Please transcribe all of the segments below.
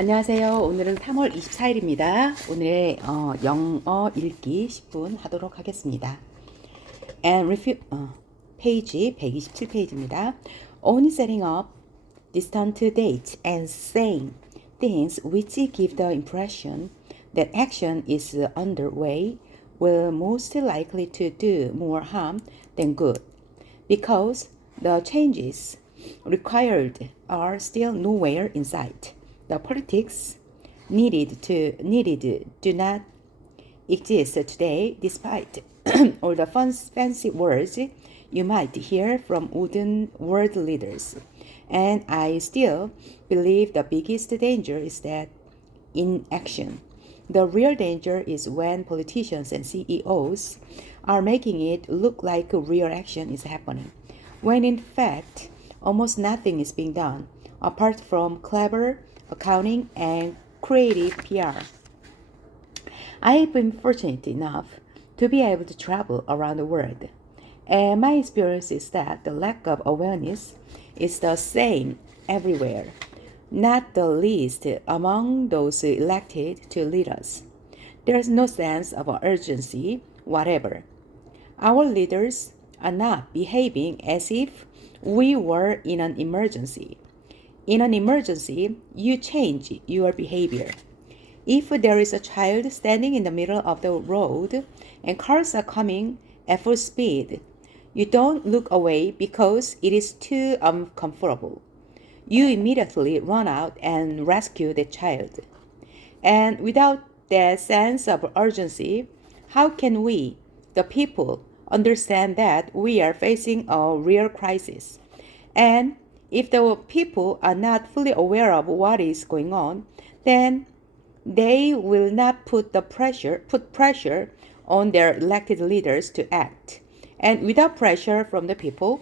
안녕하세요. 오늘은 3월 24일입니다. 오늘의 영어 읽기 10분 하도록 하겠습니다. And review, 페이지 127페이지입니다. Only setting up distant dates and saying things which give the impression that action is underway will most likely to do more harm than good, because the changes required are still nowhere in sight. The politics needed do not exist today, despite all the fancy words you might hear from wooden world leaders. And I still believe the biggest danger is that inaction. The real danger is when politicians and CEOs are making it look like real action is happening, when in fact almost nothing is being done apart from clever accounting and creative PR. I've been fortunate enough to be able to travel around the world, and my experience is that the lack of awareness is the same everywhere, not the least among those elected to lead us. There's no sense of urgency whatever. Our leaders are not behaving as if we were in an emergency. In an emergency, you change your behavior. If there is a child standing in the middle of the road and cars are coming at full speed, you don't look away because it is too uncomfortable. You immediately run out and rescue the child. And without that sense of urgency, how can we, the people, understand that we are facing a real crisis? And if the people are not fully aware of what is going on, then they will not put pressure on their elected leaders to act. And without pressure from the people,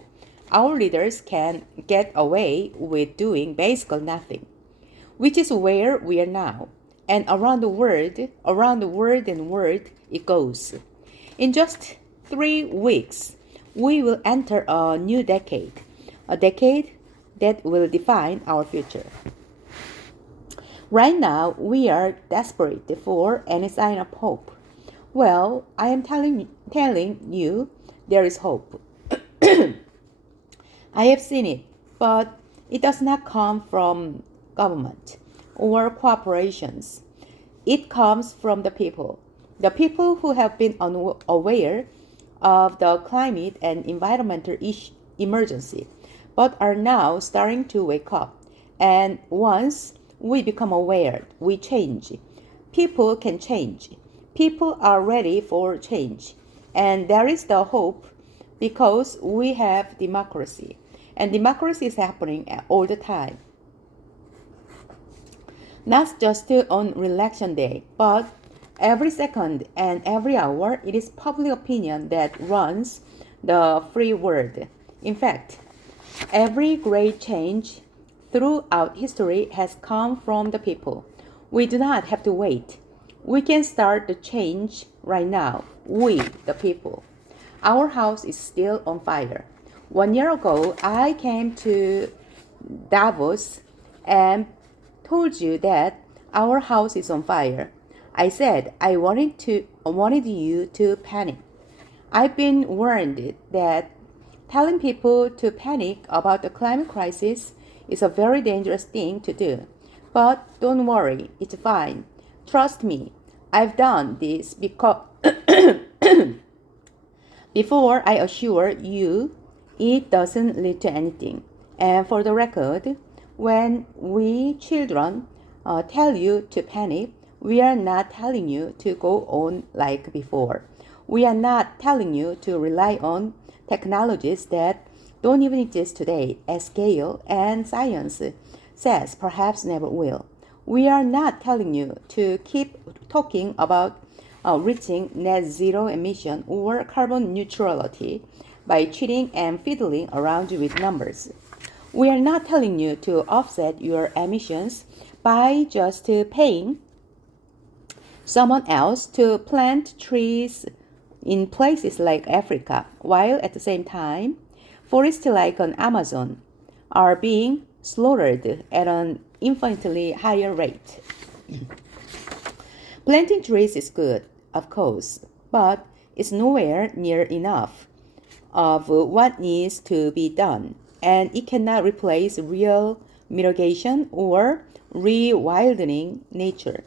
our leaders can get away with doing basically nothing, which is where we are now. And around the world it goes. In just 3 weeks, we will enter a new decade, a decade that will define our future. Right now, we are desperate for any sign of hope. Well, I am telling you, there is hope. I have seen it, but it does not come from government or corporations. It comes from the people who have been unaware of the climate and environmental emergency, but are now starting to wake up. And once we become aware, we change. People can change. People are ready for change. And there is the hope because we have democracy. And democracy is happening all the time. Not just on election day, but every second and every hour, it is public opinion that runs the free world. In fact, every great change throughout history has come from the people. We do not have to wait. We can start the change right now. We, the people. Our house is still on fire. 1 year ago, I came to Davos and told you that our house is on fire. I said I wanted you to panic. I've been warned that telling people to panic about the climate crisis is a very dangerous thing to do. But don't worry, it's fine. Trust me, I've done this because before. I assure you, it doesn't lead to anything. And for the record, when we children tell you to panic, we are not telling you to go on like before. We are not telling you to rely on technologies that don't even exist today at scale, and science says perhaps never will. We are not telling you to keep talking about reaching net zero emission or carbon neutrality by cheating and fiddling around with numbers. We are not telling you to offset your emissions by just paying someone else to plant trees in places like Africa, while at the same time, forests like on Amazon are being slaughtered at an infinitely higher rate. Planting trees is good, of course, but it's nowhere near enough of what needs to be done, and it cannot replace real mitigation or rewilding nature.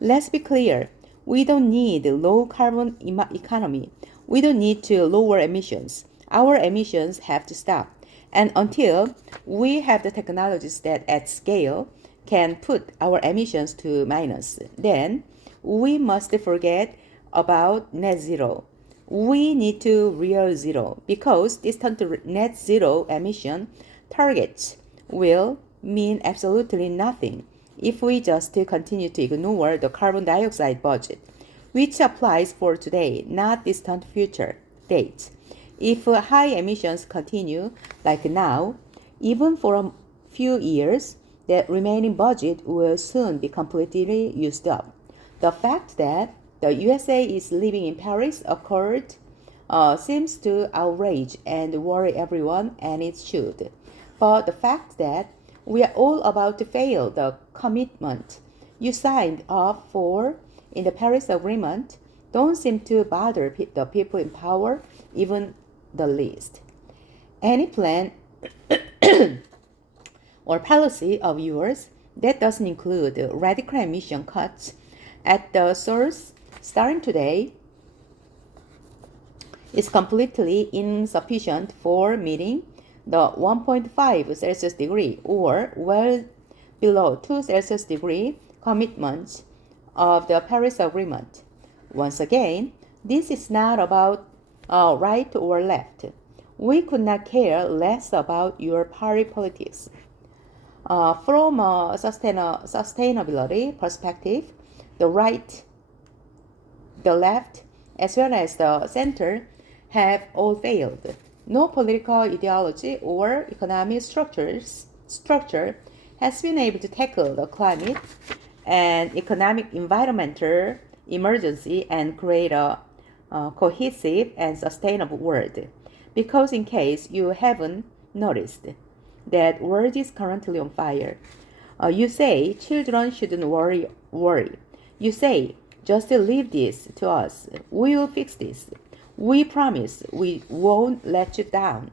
Let's be clear, we don't need low carbon economy. We don't need to lower emissions. Our emissions have to stop. And until we have the technologies that at scale can put our emissions to minus, then we must forget about net zero. We need to real zero because distant net zero emission targets will mean absolutely nothing if we just continue to ignore the carbon dioxide budget, which applies for today, not distant future dates. If high emissions continue like now, even for a few years, the remaining budget will soon be completely used up. The fact that the USA is living in Paris Accord seems to outrage and worry everyone, and it should. But the fact that we are all about to fail the commitment you signed up for in the Paris Agreement don't seem to bother the people in power even the least. Any plan or policy of yours that doesn't include radical emission cuts at the source starting today is completely insufficient for meeting the 1.5 Celsius degree or well below 2 Celsius degree commitments of the Paris Agreement. Once again, this is not about right or left. We could not care less about your party politics. From a sustainability perspective, the right, the left, as well as the center have all failed. No political ideology or economic structure has been able to tackle the climate and economic environmental emergency and create a cohesive and sustainable world. Because in case you haven't noticed, that world is currently on fire. You say children shouldn't worry. You say just leave this to us. We will fix this. We promise we won't let you down.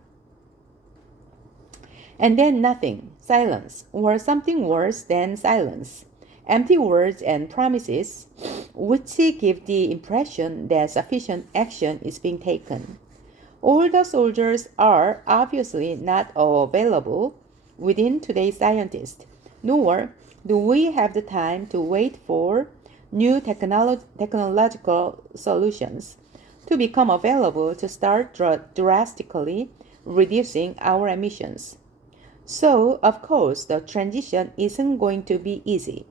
And then nothing, silence, or something worse than silence. Empty words and promises, which give the impression that sufficient action is being taken. All the soldiers are obviously not available within today's scientists, nor do we have the time to wait for new technological solutions to become available to start drastically reducing our emissions. So, of course, the transition isn't going to be easy.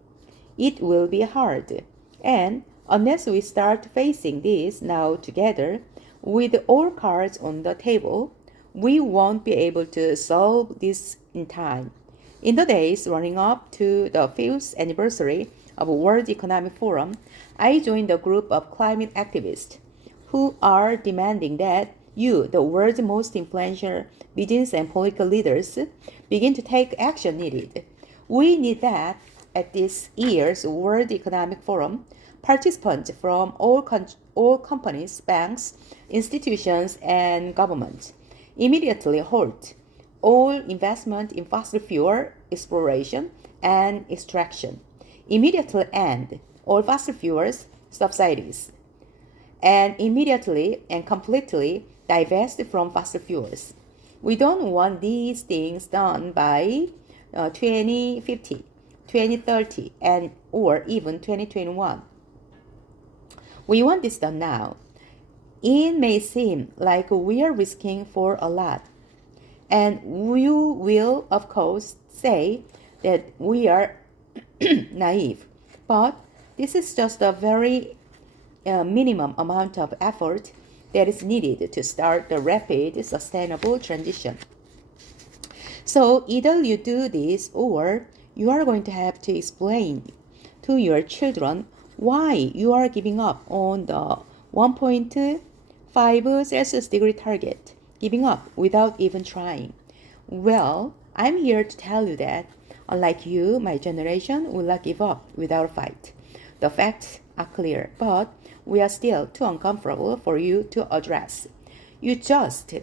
It will be hard. And unless we start facing this now together, with all cards on the table, we won't be able to solve this in time. In the days running up to the 5th anniversary of World Economic Forum, I joined a group of climate activists who are demanding that you, the world's most influential business and political leaders, begin to take action needed. We need that at this year's World Economic Forum. Participants from all companies, banks, institutions, and governments immediately halt all investment in fossil fuel exploration and extraction. Immediately end all fossil fuels subsidies. And immediately and completely divest from fossil fuels. We don't want these things done by 2050, 2030, and or even 2021. We want this done now. It may seem like we are risking for a lot. And we will, of course, say that we are naive. But this is just a very minimum amount of effort that is needed to start the rapid, sustainable transition. So either you do this or you are going to have to explain to your children why you are giving up on the 1.5 Celsius degree target, giving up without even trying. Well, I'm here to tell you that, unlike you, my generation will not give up without a fight. The facts are clear, but we are still too uncomfortable for you to address. You just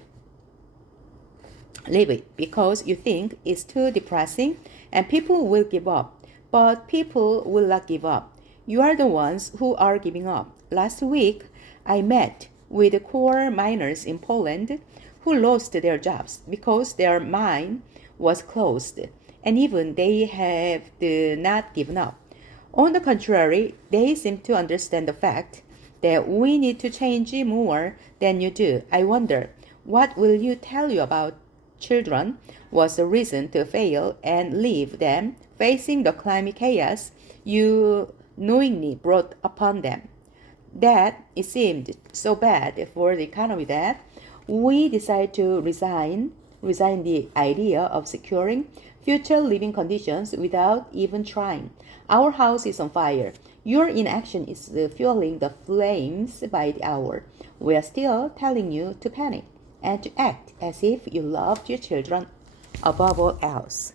leave it because you think it's too depressing and people will give up. But people will not give up. You are the ones who are giving up. Last week, I met with coal miners in Poland who lost their jobs because their mine was closed, and even they have not given up. On the contrary, they seem to understand the fact that we need to change more than you do. I wonder, what will you tell you about children was the reason to fail and leave them facing the climate chaos you knowingly brought upon them? That it seemed so bad for the economy that we decided to resign the idea of securing future living conditions without even trying. Our house is on fire. Your inaction is fueling the flames by the hour. We are still telling you to panic and to act as if you loved your children above all else.